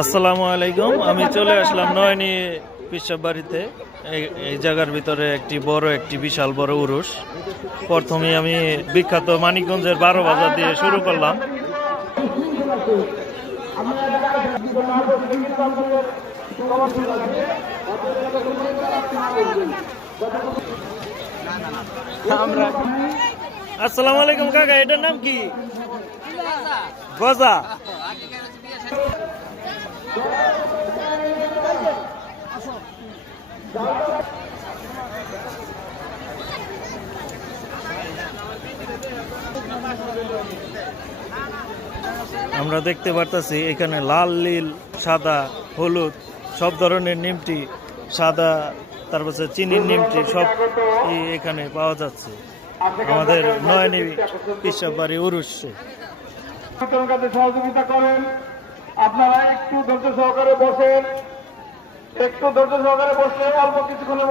আসসালামু আলাইকুম। আমি চলে আসলাম নয়নি পিসাব বাড়িতে। এই জায়গার ভিতরে একটি বিশাল বড় উরুস। প্রথমে আমি বিখ্যাত মানিকগঞ্জের 12 বাজার দিয়ে শুরু করলাম। আসসালামু আলাইকুম কাকা, এটার নাম কি? গজা। আমরা দেখতে পারতেছি এখানে লাল, নীল, সাদা, হলুদ সব ধরনের নিমটি, সাদা, তারপর চিনির নিমটি সব এখানে পাওয়া যাচ্ছে আমাদের নয়নি পিসাব বাড়ি উরুসে। সহযোগিতা করেন, আপনারা একটু ধৈর্য সহকারে বসেন, অল্প কিছুক্ষণের